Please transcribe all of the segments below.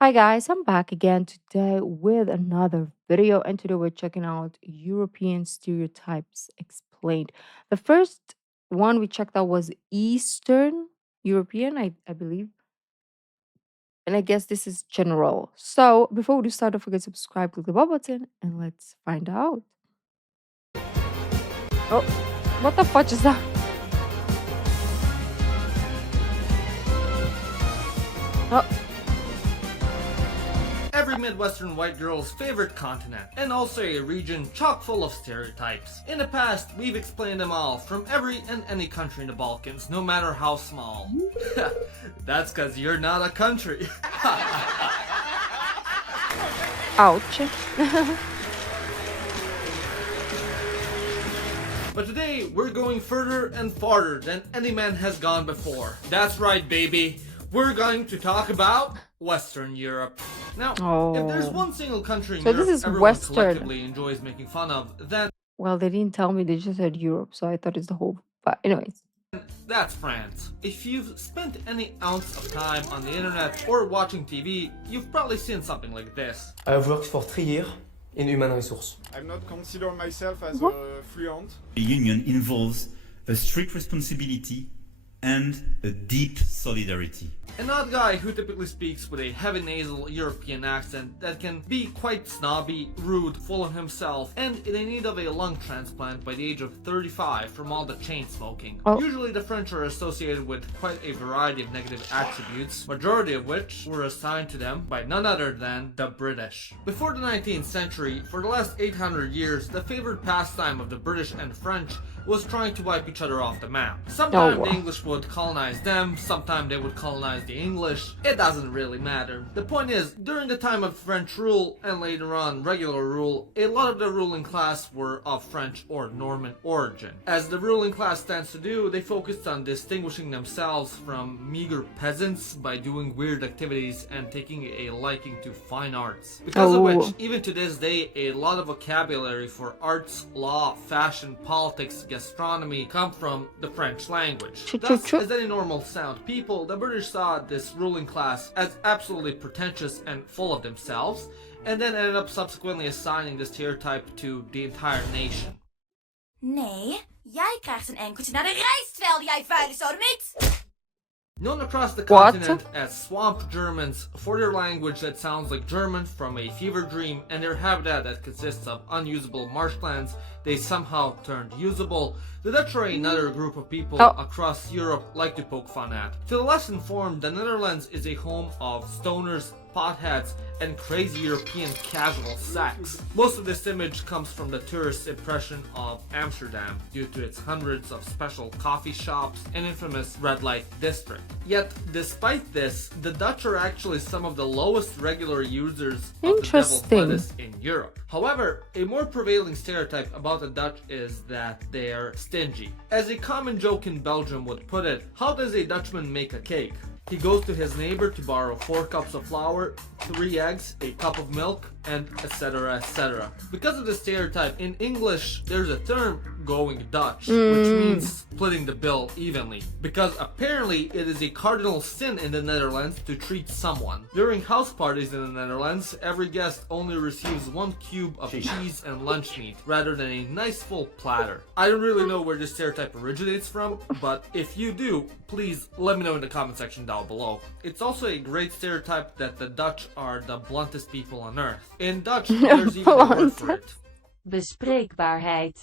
Hi guys, I'm back again today with another video, and today we're checking out European stereotypes explained. The first one we checked out was Eastern European, I believe, and I guess this is general. So before we do start, don't forget to subscribe, click the bell button, and let's find out. Oh, what the fudge is that? Oh, Every Midwestern white girl's favorite continent, and also a region chock full of stereotypes. In the past, we've explained them all, from every and any country in the Balkans, no matter how small. That's cause you're not a country. ouch. But today, we're going further and farther than any man has gone before. That's right, baby. We're going to talk about Western Europe. Now, if there's Oh, one single country in so Europe this is everyone Western. collectively enjoys making fun of, then Well, they didn't tell me, they just said Europe, so I thought it's the whole. But, anyways. that's France. If you've spent any ounce of time on the internet or watching TV, you've probably seen something like this. I've worked for 3 years in human resource. I'm not consider myself as What? fluent. A union involves a strict responsibility and a deep solidarity. An odd guy who typically speaks with a heavy nasal European accent that can be quite snobby, rude, full of himself, and in need of a lung transplant by the age of 35 from all the chain smoking. Oh. Usually the French are associated with quite a variety of negative attributes, majority of which were assigned to them by none other than the British. Before the 19th century, for the last 800 years, the favorite pastime of the British and French was trying to wipe each other off the map. Sometimes wow. the English would colonize them, sometimes they would colonize the English. It doesn't really matter. The point is, during the time of French rule and later on regular rule, a lot of the ruling class were of French or Norman origin. As the ruling class tends to do, they focused on distinguishing themselves from meager peasants by doing weird activities and taking a liking to fine arts. Because of Oh. which, even to this day, a lot of vocabulary for arts, law, fashion, politics, gastronomy come from the French language. Thus, as any normal sound people, the British saw this ruling class as absolutely pretentious and full of themselves, and then ended up subsequently assigning the stereotype to the entire nation. Nee, jij krijgt een enkeltje naar de rijstvelden, jij vuile sodomiet! Known across the What? continent as Swamp Germans for their language that sounds like German from a fever dream and their habitat that consists of unusable marshlands they somehow turned usable, the Dutch are another group of people across Europe like to poke fun at. To the less informed, the Netherlands is a home of stoners, potheads, and crazy European casual sex. Most of this image comes from the tourist impression of Amsterdam due to its hundreds of special coffee shops and infamous red light district. Yet, despite this, the Dutch are actually some of the lowest regular users of the devil's Interesting. lettuce in Europe. However, a more prevailing stereotype about the Dutch is that they are stingy. As a common joke in Belgium would put it, how does a Dutchman make a cake? He goes to his neighbor to borrow 4 cups of flour, 3 eggs, a cup of milk, and etc. etc. Because of this stereotype, in English there's a term going Dutch, which means splitting the bill evenly. Because apparently it is a cardinal sin in the Netherlands to treat someone. During house parties in the Netherlands, every guest only receives 1 cube of cheese and lunch meat, rather than a nice full platter. I don't really know where this stereotype originates from, but if you do, please let me know in the comment section down below. It's also a great stereotype that the Dutch are the bluntest people on earth. In Dutch, there's even a word for it. Bespreekbaarheid.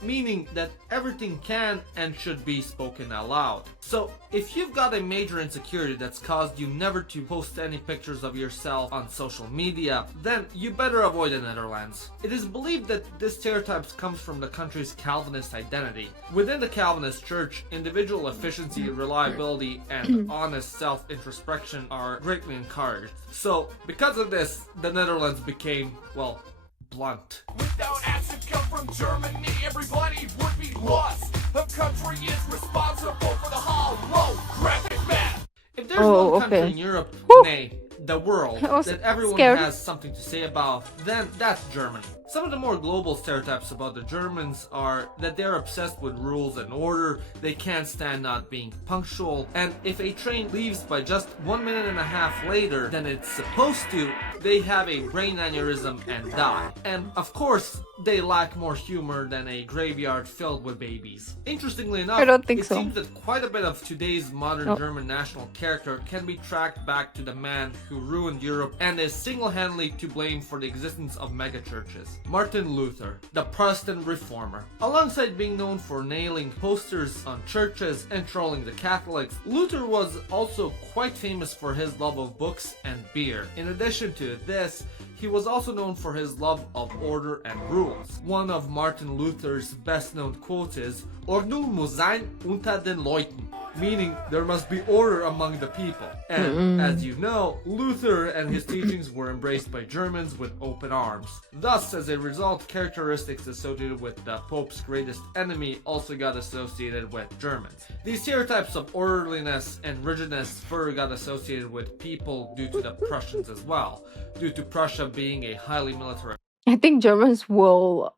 Meaning that everything can and should be spoken out loud. So, if you've got a major insecurity that's caused you never to post any pictures of yourself on social media, then you better avoid the Netherlands. It is believed that this stereotype comes from the country's Calvinist identity. Within the Calvinist church, individual efficiency, reliability, and honest self-introspection are greatly encouraged. So, because of this, the Netherlands became, well, blunt. Without action come from Germany, everybody would be lost. The country is responsible for the hollow graphic map. If there's Oh, one country okay. in Europe, nay, the world I was that everyone scared. has something to say about, then that's Germany. Some of the more global stereotypes about the Germans are that they're obsessed with rules and order, they can't stand not being punctual, and if a train leaves by just 1.5 minutes later than it's supposed to, they have a brain aneurysm and die. And of course, they lack more humor than a graveyard filled with babies. Interestingly enough, I don't think it so. seems that quite a bit of today's modern German national character can be tracked back to the man who ruined Europe and is single-handedly to blame for the existence of megachurches. Martin Luther, the Protestant reformer. Alongside being known for nailing posters on churches and trolling the Catholics, Luther was also quite famous for his love of books and beer. In addition to this, he was also known for his love of order and rules. One of Martin Luther's best-known quotes is, Ordnung muss sein unter den Leuten, meaning there must be order among the people. And as you know, Luther and his teachings were embraced by Germans with open arms. Thus, as a result, characteristics associated with the Pope's greatest enemy also got associated with Germans. These stereotypes of orderliness and rigidness further got associated with people due to the Prussians as well, due to Prussia being a highly militarized. I think Germans will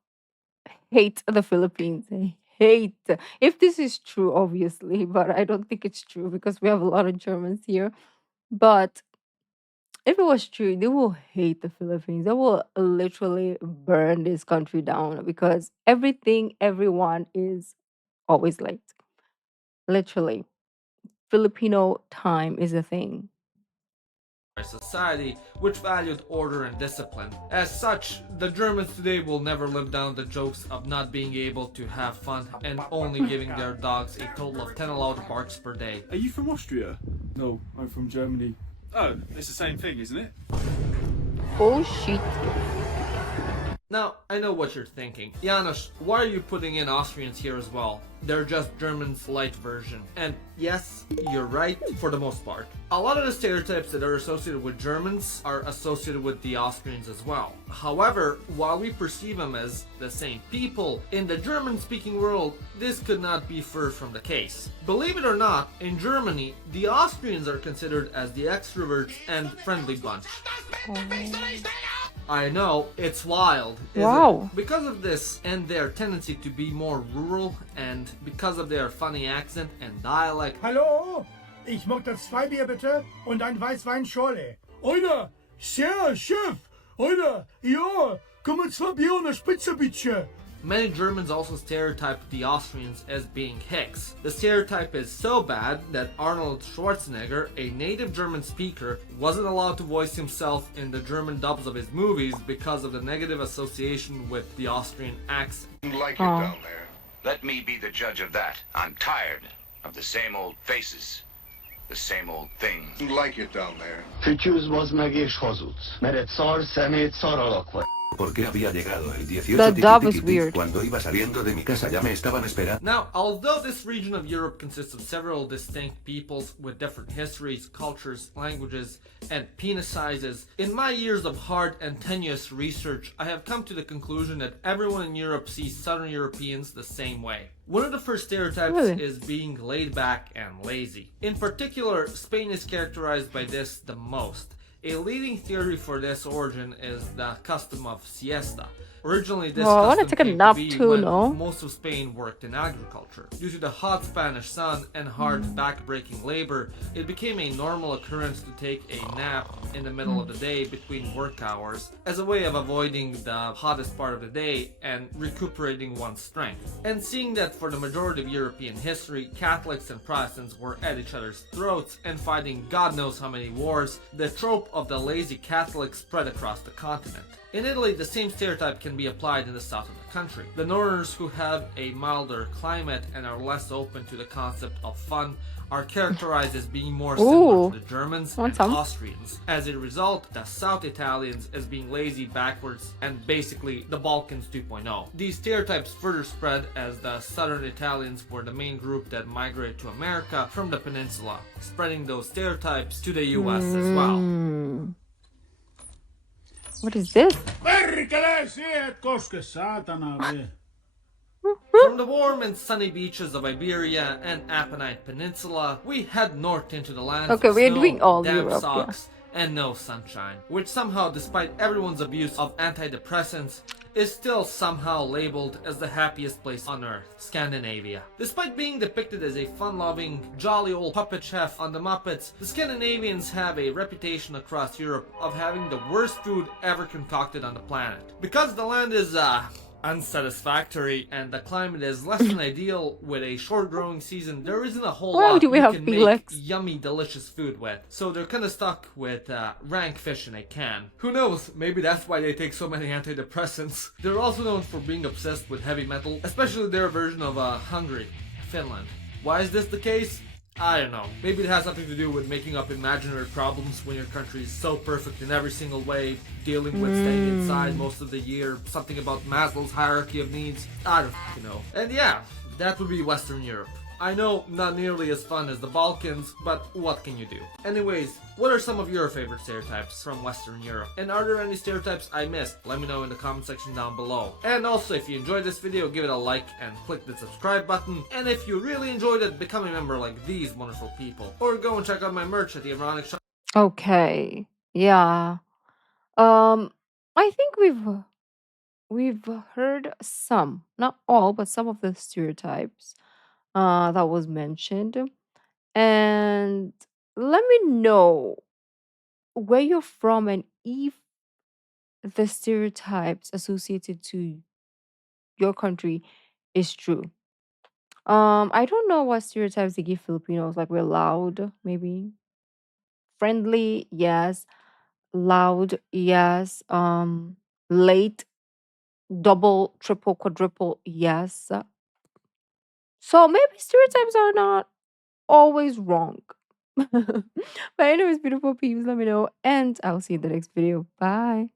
hate the Philippines. They hate. If this is true, obviously, but I don't think it's true because we have a lot of Germans here. But if it was true, they will hate the Philippines. They will literally burn this country down because everyone is always late. Literally. Filipino time is a thing. Society which valued order and discipline. As such, the Germans today will never live down the jokes of not being able to have fun and only giving their dogs a total of 10 allowed barks per day. Are you from Austria? No, I'm from Germany. Oh, it's the same thing, isn't it? Oh shit. Now, I know what you're thinking. Janos, why are you putting in Austrians here as well? They're just Germans' light version. And yes, you're right, for the most part. A lot of the stereotypes that are associated with Germans are associated with the Austrians as well. However, while we perceive them as the same people, in the German-speaking world, this could not be further from the case. Believe it or not, in Germany, the Austrians are considered as the extroverts and friendly bunch. I know, it's wild, isn't Wow. it? Because of this and their tendency to be more rural and because of their funny accent and dialect, Hallo? Ich mag das 2 Bier bitte und ein Weißwein Schorle. Oida, sehr Chef. Oida, ja, komm mit 2 Bier und eine Spitze bitte. many Germans also stereotype the Austrians as being hicks. The stereotype is so bad that Arnold Schwarzenegger, a native German speaker, wasn't allowed to voice himself in the German dubs of his movies because of the negative association with the Austrian accent. Like it down there. Let me be the judge of that. I'm tired of the same old faces, the same old things. Like it down there. Fütyülsz, bazd meg, és hazudsz. Mert egy szar szemét szar alak vagy. ¿Por qué había llegado el 18 The dub is tiquitiquiti weird. cuando iba saliendo de mi casa ya me estaban esperando? Now, although this region of Europe consists of several distinct peoples with different histories, cultures, languages, and penis sizes, in my years of hard and tenuous research, I have come to the conclusion that everyone in Europe sees Southern Europeans the same way. One of the first stereotypes Really? is being laid back and lazy. In particular, Spain is characterized by this the most. A leading theory for this origin is the custom of siesta. Originally, this Oh, I wanna custom take a came nap to be too, when no? most of Spain worked in agriculture. Due to the hot Spanish sun and hard back-breaking labor, it became a normal occurrence to take a nap in the middle of the day between work hours as a way of avoiding the hottest part of the day and recuperating one's strength. And seeing that for the majority of European history, Catholics and Protestants were at each other's throats and fighting God knows how many wars, the trope of the lazy Catholic spread across the continent. In Italy, the same stereotype can be applied in the south of the country. The northerners who have a milder climate and are less open to the concept of fun are characterized as being more similar to the Germans Want and some? Austrians. As a result, the South Italians as being lazy, backwards, and basically the Balkans 2.0. These stereotypes further spread as the Southern Italians were the main group that migrated to America from the peninsula, spreading those stereotypes to the US as well. What is this? Perkele, siet koske, saatana vie. From the warm and sunny beaches of Iberia and Apennine Peninsula, we head north into the lands Okay, of we're snow, doing all damp Europe, socks, and no sunshine, which somehow, despite everyone's abuse of antidepressants, is still somehow labeled as the happiest place on earth, Scandinavia. Despite being depicted as a fun-loving, jolly old puppet chef on the Muppets, the Scandinavians have a reputation across Europe of having the worst food ever concocted on the planet. Because the land is, unsatisfactory and the climate is less than ideal with a short growing season, there isn't a whole Why lot do we you have can Felix? make yummy delicious food with, so they're kinda stuck with rank fish in a can. Who knows, maybe that's why they take so many antidepressants. They're also known for being obsessed with heavy metal, especially their version of Hungary, Finland. Why is this the case? I don't know. Maybe it has something to do with making up imaginary problems when your country is so perfect in every single way, dealing with staying inside most of the year, something about Maslow's hierarchy of needs. I don't know. And yeah, that would be Western Europe. I know, not nearly as fun as the Balkans, but what can you do? Anyways, what are some of your favorite stereotypes from Western Europe? And are there any stereotypes I missed? Let me know in the comment section down below. And also, if you enjoyed this video, give it a like and click the subscribe button. And if you really enjoyed it, become a member like these wonderful people. Or go and check out my merch at the Ironic Shop. Okay. Yeah. I think we've heard some, not all, but some of the stereotypes that was mentioned. And let me know where you're from and if the stereotypes associated to your country is true. I don't know what stereotypes they give Filipinos. Like we're loud, maybe. Friendly, yes. Loud, yes. Late, double, triple, quadruple, yes. So maybe stereotypes are not always wrong. But anyways, beautiful peeps, let me know. And I'll see you in the next video. Bye.